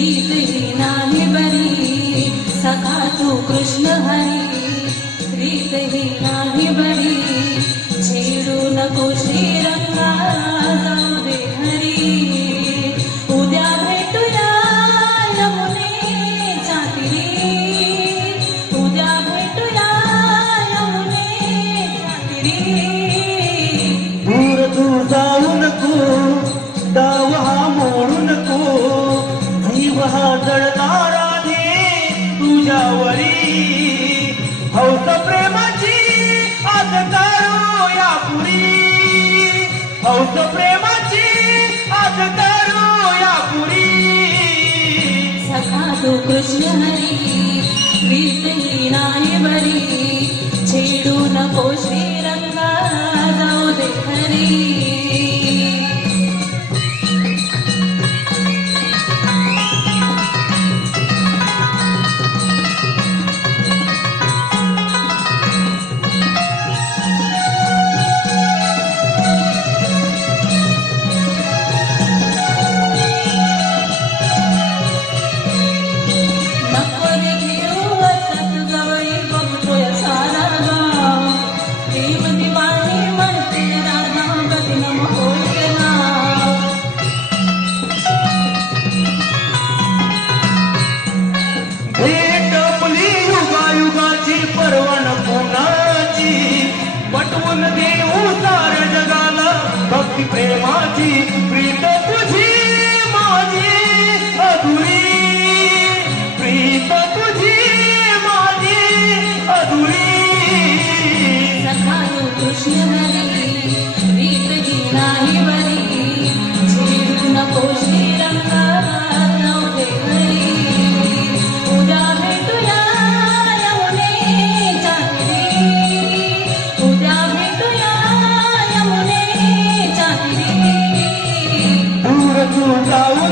रीत ही नाही बरी सखा तू कृष्ण हरी रीत ही नाही बरी छेडू नको श्रीरंगा जाऊ दे हरी उद्या भेटूया यमुनेच्या तीरी उद्या भेटूया यमुनेच्या तीरी दूर तू जाऊ नको डाव हा मोडू नको जीव हा जळणारा दे तुझ्यावरी हौस प्रेमाची आज करूया पुरी हौस प्रेमाची आज करूया पुरी सखा तू कृष्ण हरी रीत ही नाही बरी छेडू नको श्रीरंगा जाऊ दे हरी पर्वण कोणाची पटवून देऊ साऱ्या जगाला भक्ती प्रेमाची प्रीत तुझी माझी अधुरी प्रीत तुझी माझी अधुरी सखा तू कृष्ण हरी रीत ही नाही बरी छेडू नको श्रीरंगा जाऊ दे हरी उद्या भेटूया यमुनेच्या तीरी उद्या भेटूया यमुनेच्या तीरी दूर तू जाऊ